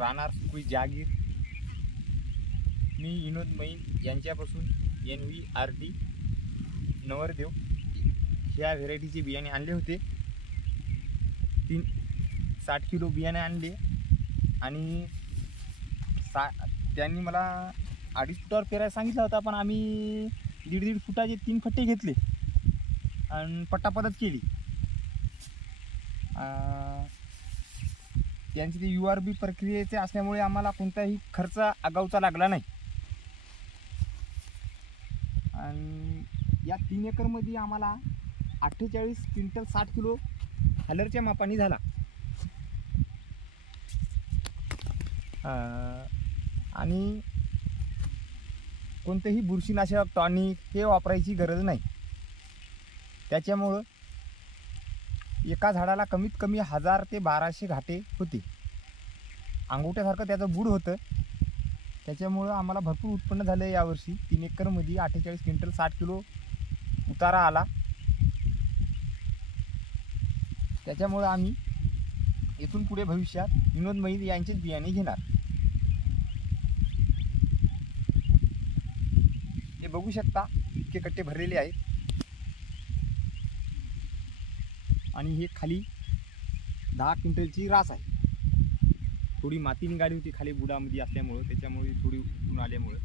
राहणार सुकळी जहागीर. मी विनोद मैन यांच्यापासून NVRD नवरदेव ह्या व्हेरायटीचे बियाणे आणले होते. 60 किलो बियाणे आणले आणि त्यांनी मला 2.5 फुटावर पेरायला सांगितला होता, पण आम्ही 1.5 फुटाचे 3 फट्टे घेतले आणि पट्टापद्धत केली. त्यांचे ते URB प्रक्रियेचे असल्यामुळे आम्हाला कोणताही खर्च आगाऊचा लागला नाही. आणि या 3 एकरमध्ये आम्हाला 48 क्विंटल 60 किलो हलरच्या मापाने झाला. आणि कोणतेही बुरशीनाशक टॉनिक हे वापरायची गरज नाही. त्याच्यामुळं एका झाडाला कमीत कमी 1000 ते 1200 घाटे होते. अंगुठ्यासारखं त्याचं बूड होतं. त्याच्यामुळं आम्हाला भरपूर उत्पन्न झालं. यावर्षी 3 एकरमध्ये 48 क्विंटल 60 किलो उतारा आला. त्याच्यामुळं आम्ही इथून पुढे भविष्यात विनोद मैन यांचेच बियाणे घेणार. हे बघू शकता, इतके कट्टे भरलेले आहेत. आणि हे खाली 10 क्विंटलची रास आहे. थोडी माती निघाली होती खाली बुडामध्ये असल्यामुळं, त्याच्यामुळे थोडी उठून आल्यामुळं